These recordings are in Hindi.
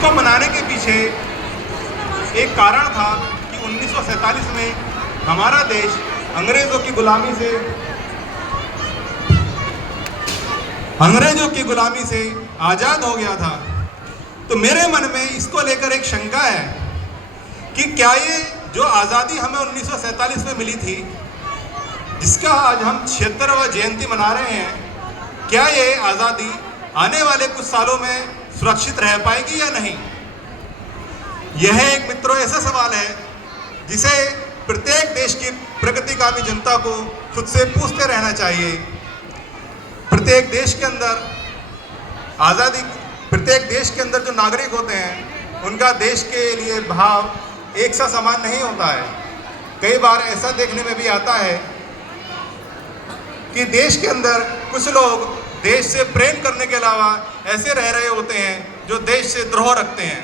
इसको मनाने के पीछे एक कारण था कि 1947 में हमारा देश अंग्रेज़ों की गुलामी से आज़ाद हो गया था। तो मेरे मन में इसको लेकर एक शंका है कि क्या ये जो आज़ादी हमें 1947 में मिली थी, जिसका आज हम 76वां जयंती मना रहे हैं, क्या ये आज़ादी आने वाले कुछ सालों में सुरक्षित रह पाएगी या नहीं? यह एक मित्रों ऐसा सवाल है जिसे प्रत्येक देश की प्रगतिकामी जनता को खुद से पूछते रहना चाहिए। प्रत्येक देश के अंदर जो नागरिक होते हैं, उनका देश के लिए भाव एक सा समान नहीं होता है। कई बार ऐसा देखने में भी आता है कि देश के अंदर कुछ लोग देश से प्रेम करने के अलावा ऐसे रह रहे होते हैं जो देश से द्रोह रखते हैं।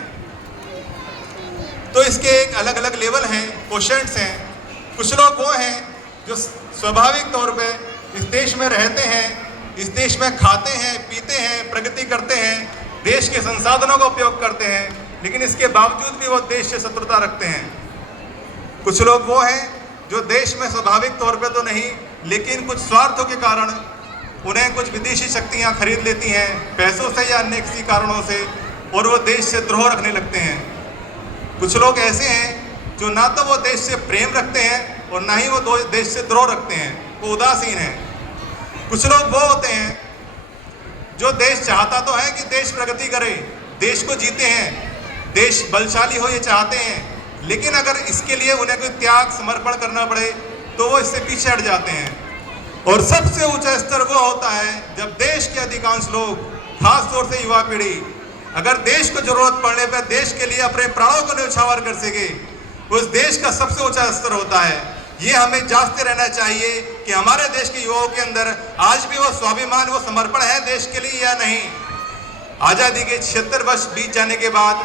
तो इसके एक अलग अलग लेवल हैं, क्वेश्चंस हैं। कुछ लोग वो हैं जो स्वाभाविक तौर पे इस देश में रहते हैं, इस देश में खाते हैं, पीते हैं, प्रगति करते हैं, देश के संसाधनों का उपयोग करते हैं, लेकिन इसके बावजूद भी वो देश से शत्रुता रखते हैं। कुछ लोग वो हैं जो देश में स्वाभाविक तौर पे तो नहीं, लेकिन कुछ स्वार्थों के कारण उन्हें कुछ विदेशी शक्तियां खरीद लेती हैं, पैसों से या अन्य किसी कारणों से, और वो देश से द्रोह रखने लगते हैं। कुछ लोग ऐसे हैं जो ना तो वो देश से प्रेम रखते हैं और ना ही वो देश से द्रोह रखते हैं, वो उदासीन हैं। कुछ लोग वो होते हैं जो देश चाहता तो है कि देश प्रगति करे, देश को जीते हैं, देश बलशाली हो ये चाहते हैं, लेकिन अगर इसके लिए उन्हें कोई त्याग समर्पण करना पड़े तो वो इससे पीछे हट जाते हैं। और सबसे ऊंचा स्तर वो होता है जब देश के अधिकांश लोग, खास तौर से युवा पीढ़ी, अगर देश को जरूरत पड़ने पर देश के लिए अपने प्राणों को न्यौछावर कर सके, उस देश का सबसे ऊंचा स्तर होता है। ये हमें जांचते रहना चाहिए कि हमारे देश के युवाओं के अंदर आज भी वो स्वाभिमान, वो समर्पण है देश के लिए या नहीं। आज़ादी के 76 वर्ष बीत जाने के बाद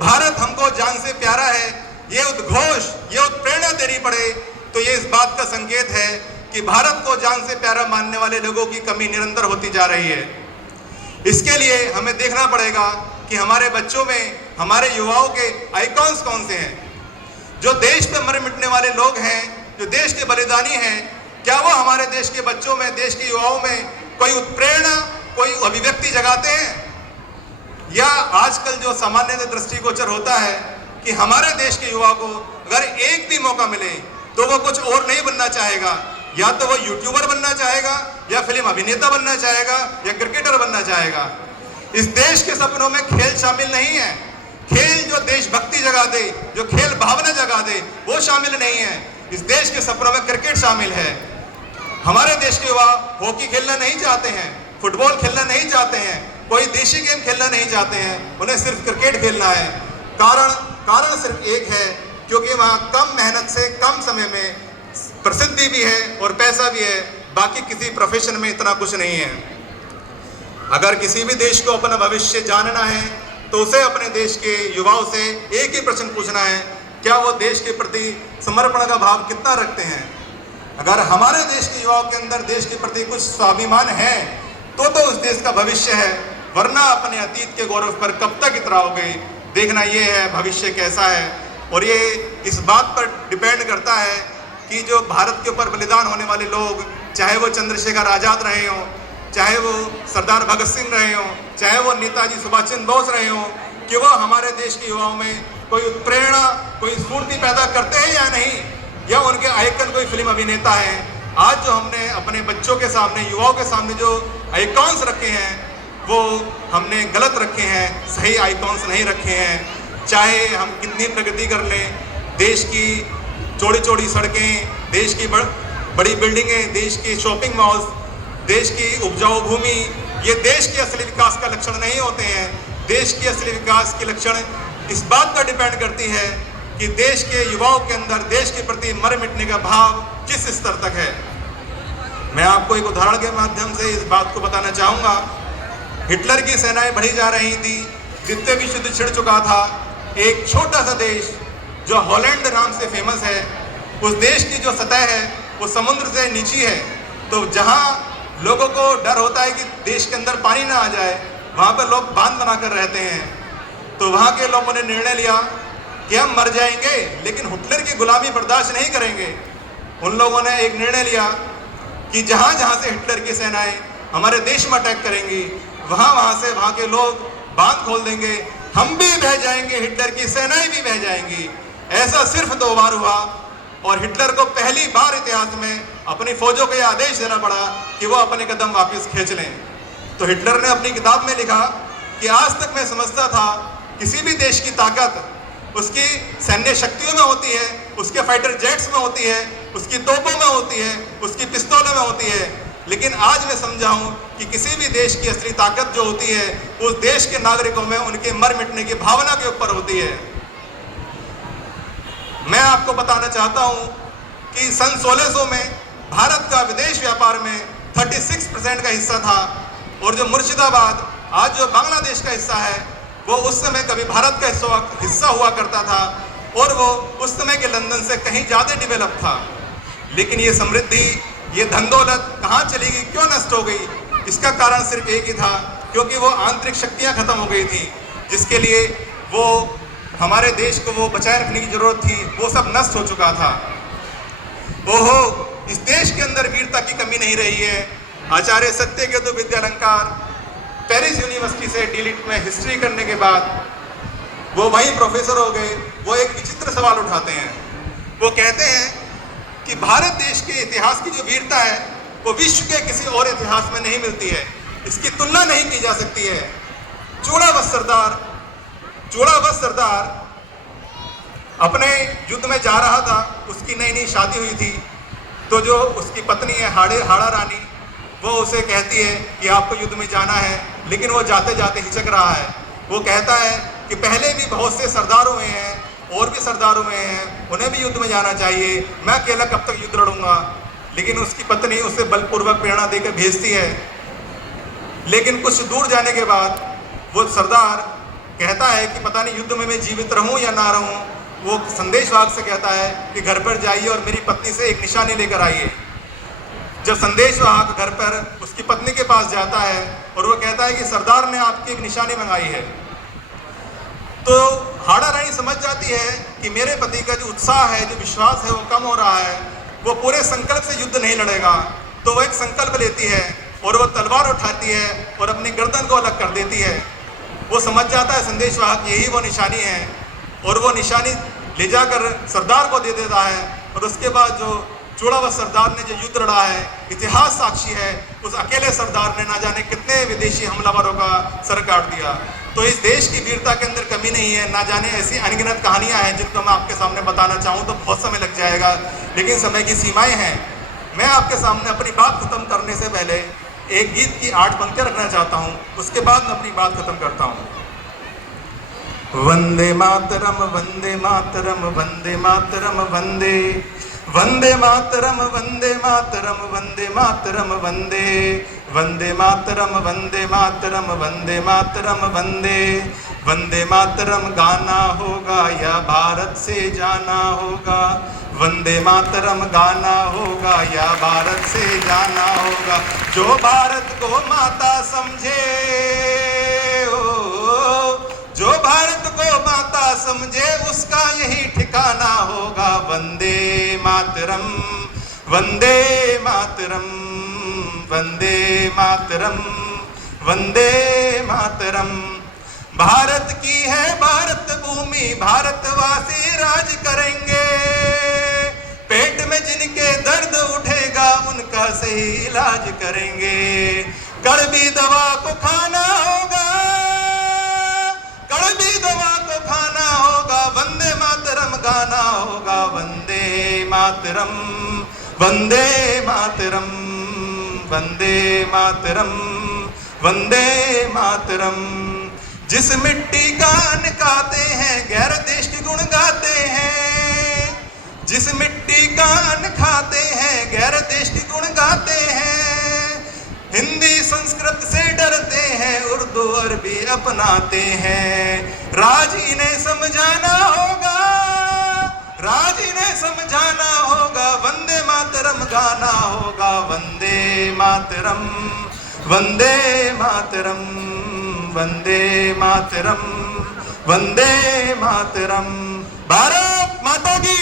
भारत हमको जान से प्यारा है, ये उद्घोष, ये उत्प्रेरणा देनी पड़े तो ये इस बात का संकेत है कि भारत को जान से प्यारा मानने वाले लोगों की कमी निरंतर होती जा रही है। इसके लिए हमें देखना पड़ेगा कि हमारे बच्चों में, हमारे युवाओं के आइकॉन्स कौन से हैं, जो देश पे मर मिटने वाले लोग हैं, जो देश के बलिदानी हैं। क्या वो हमारे देश के बच्चों में, देश के युवाओं में कोई उत्प्रेरणा, कोई अभिव्यक्ति जगाते हैं? या आजकल जो सामान्य दृष्टिगोचर होता है कि हमारे देश के युवा को अगर एक भी मौका मिले तो वो कुछ और नहीं बनना चाहेगा, या तो वो यूट्यूबर बनना चाहेगा, या फिल्म अभिनेता बनना चाहेगा, या क्रिकेटर बनना चाहेगा। इस देश के सपनों में खेल शामिल नहीं है। खेल जो देशभक्ति जगा दे, जो खेल भावना जगा दे, वो शामिल नहीं है। इस देश के सपनों में क्रिकेट शामिल है। हमारे देश के युवा हॉकी खेलना नहीं चाहते हैं, फुटबॉल खेलना नहीं चाहते हैं, कोई देशी गेम खेलना नहीं चाहते हैं, उन्हें सिर्फ क्रिकेट खेलना है। कारण सिर्फ एक है, क्योंकि वहाँ कम मेहनत से कम समय में प्रसिद्धि भी है और पैसा भी है, बाकी किसी प्रोफेशन में इतना कुछ नहीं है। अगर किसी भी देश को अपना भविष्य जानना है तो उसे अपने देश के युवाओं से एक ही प्रश्न पूछना है, क्या वो देश के प्रति समर्पण का भाव कितना रखते हैं? अगर हमारे देश के युवाओं के अंदर देश के प्रति कुछ स्वाभिमान है तो उस देश का भविष्य है, वरना अपने अतीत के गौरव पर कब तक इतराओगे? देखना ये है भविष्य कैसा है। और ये इस बात पर डिपेंड करता है कि जो भारत के ऊपर बलिदान होने वाले लोग, चाहे वो चंद्रशेखर आज़ाद रहे हों, चाहे वो सरदार भगत सिंह रहे हों, चाहे वो नेताजी सुभाष चंद्र बोस रहे हों, कि वो हमारे देश के युवाओं में कोई उत्प्रेरणा, कोई स्फूर्ति पैदा करते हैं या नहीं, या उनके आइकन कोई फिल्म अभिनेता है। आज जो हमने अपने बच्चों के सामने, युवाओं के सामने जो आइकॉन्स रखे हैं, वो हमने गलत रखे हैं, सही आइकॉन्स नहीं रखे हैं। चाहे हम कितनी प्रगति कर लें, देश की चौड़ी चौड़ी सड़कें, देश की बड़ी बिल्डिंगें, देश की शॉपिंग मॉल्स, देश की उपजाऊ भूमि, ये देश के असली विकास का लक्षण नहीं होते हैं। देश के असली विकास के लक्षण इस बात पर डिपेंड करती है कि देश के युवाओं के अंदर देश के प्रति मर मिटने का भाव किस स्तर तक है। मैं आपको एक उदाहरण के माध्यम से इस बात को बताना चाहूँगा। हिटलर की सेनाएं बढ़ी जा रही थी, द्वितीय विश्व युद्ध छिड़ चुका था। एक छोटा सा देश जो हॉलैंड नाम से फेमस है, उस देश की जो सतह है वो समुद्र से नीची है। तो जहाँ लोगों को डर होता है कि देश के अंदर पानी ना आ जाए, वहाँ पर लोग बांध बनाकर रहते हैं। तो वहाँ के लोगों ने निर्णय लिया कि हम मर जाएंगे लेकिन हिटलर की गुलामी बर्दाश्त नहीं करेंगे। उन लोगों ने एक निर्णय लिया कि जहाँ जहाँ से हिटलर की सेनाएं हमारे देश में अटैक करेंगी वहाँ से वहाँ के लोग बांध खोल देंगे, हम भी बह जाएंगे, हिटलर की सेनाएं भी बह जाएंगी। ऐसा सिर्फ 2 बार हुआ और हिटलर को पहली बार इतिहास में अपनी फौजों को यह आदेश देना पड़ा कि वो अपने कदम वापस खींच लें। तो हिटलर ने अपनी किताब में लिखा कि आज तक मैं समझता था किसी भी देश की ताकत उसकी सैन्य शक्तियों में होती है, उसके फाइटर जेट्स में होती है, उसकी तोपों में होती है, उसकी पिस्तौलों में होती है, लेकिन आज मैं समझा हूं कि किसी भी देश की असली ताकत जो होती है उस देश के नागरिकों में उनके मर मिटने की भावना के ऊपर होती है। मैं आपको बताना चाहता हूं कि सन 1600 में भारत का विदेश व्यापार में 36% का हिस्सा था और जो मुर्शिदाबाद आज जो बांग्लादेश का हिस्सा है वो उस समय कभी भारत का हिस्सा हुआ करता था और वो उस समय के लंदन से कहीं ज़्यादा डेवलप था। लेकिन ये समृद्धि, ये धन दौलत कहाँ चली गई, क्यों नष्ट हो गई? इसका कारण सिर्फ एक ही था, क्योंकि वो आंतरिक शक्तियाँ खत्म हो गई थी जिसके लिए वो हमारे देश को वो बचाए रखने की जरूरत थी, वो सब नष्ट हो चुका था। ओहो, इस देश के अंदर वीरता की कमी नहीं रही है। आचार्य सत्यकेतु विद्यालंकार पेरिस यूनिवर्सिटी से डीलिट में हिस्ट्री करने के बाद वो वहीं प्रोफेसर हो गए। वो एक विचित्र सवाल उठाते हैं। वो कहते हैं कि भारत देश के इतिहास की जो वीरता है वो विश्व के किसी और इतिहास में नहीं मिलती है, इसकी तुलना नहीं की जा सकती है। चूड़ावत सरदार अपने युद्ध में जा रहा था, उसकी नई नई शादी हुई थी, तो जो उसकी पत्नी है हाड़ा रानी, वो उसे कहती है कि आपको युद्ध में जाना है, लेकिन वो जाते जाते हिचक रहा है। वो कहता है कि पहले भी बहुत से सरदार हुए हैं और भी सरदार हुए हैं, उन्हें भी युद्ध में जाना चाहिए, मैं अकेला कब तक युद्ध लड़ूंगा। लेकिन उसकी पत्नी उसे बलपूर्वक प्रेरणा देकर भेजती है। लेकिन कुछ दूर जाने के बाद वो सरदार कहता है कि पता नहीं युद्ध में मैं जीवित रहूं या ना रहूं। वो संदेशवाहक से कहता है कि घर पर जाइए और मेरी पत्नी से एक निशानी लेकर आइए। जब संदेशवाहक घर पर उसकी पत्नी के पास जाता है और वो कहता है कि सरदार ने आपकी एक निशानी मंगाई है, तो हाड़ा रानी समझ जाती है कि मेरे पति का जो उत्साह है, जो विश्वास है, वो कम हो रहा है, वो पूरे संकल्प से युद्ध नहीं लड़ेगा। तो वो एक संकल्प लेती है और वो तलवार उठाती है और अपनी गर्दन को अलग कर देती है। वो समझ जाता है संदेशवाहक यही वो निशानी है और वो निशानी ले जाकर सरदार को दे देता है। और उसके बाद जो चूड़ावत सरदार ने जो युद्ध लड़ा है, इतिहास साक्षी है, उस अकेले सरदार ने ना जाने कितने विदेशी हमलावरों का सर काट दिया। तो इस देश की वीरता के अंदर कमी नहीं है। ना जाने ऐसी अनगिनत कहानियां हैं जिनको मैं आपके सामने बताना चाहूँ तो बहुत समय लग जाएगा, लेकिन समय की सीमाएं हैं। मैं आपके सामने अपनी बात खत्म करने से पहले एक गीत की 8 पंक्तियां रखना चाहता हूँ, उसके बाद मैं अपनी बात खत्म करता हूँ। वंदे मातरम वंदे मातरम वंदे मातरम वंदे वंदे मातरम वंदे मातरम वंदे मातरम वंदे वंदे मातरम वंदे मातरम वंदे मातरम वंदे वंदे मातरम गाना होगा या भारत से जाना होगा। वंदे मातरम गाना होगा या भारत से जाना होगा। जो भारत को माता समझे, जो भारत को माता समझे, उसका यही ठिकाना होगा। वंदे मातरम वंदे मातरम वंदे मातरम वंदे मातरम। भारत की है भारत भूमि, भारतवासी राज करेंगे। पेट में जिनके दर्द उठेगा उनका सही इलाज करेंगे। कड़वी दवा को खाना होगा, कड़वी दवा को खाना होगा। वंदे मातरम गाना होगा। वंदे मातरम वंदे मातरम वंदे मातरम वंदे मातरम। जिस मिट्टी का अन्न खाते हैं गैर देश के गुण गाते हैं। जिस मिट्टी का अन्न खाते हैं गैर देश के गुण गाते हैं। हिंदी संस्कृत से डरते हैं, उर्दू अरबी अपनाते हैं। राज इन्हें समझाना होगा, राज इन्हें समझाना होगा। वंदे मातरम गाना होगा। वंदे मातरम वंदे मातरम वंदे मातरम, वंदे मातरम। भारत माता की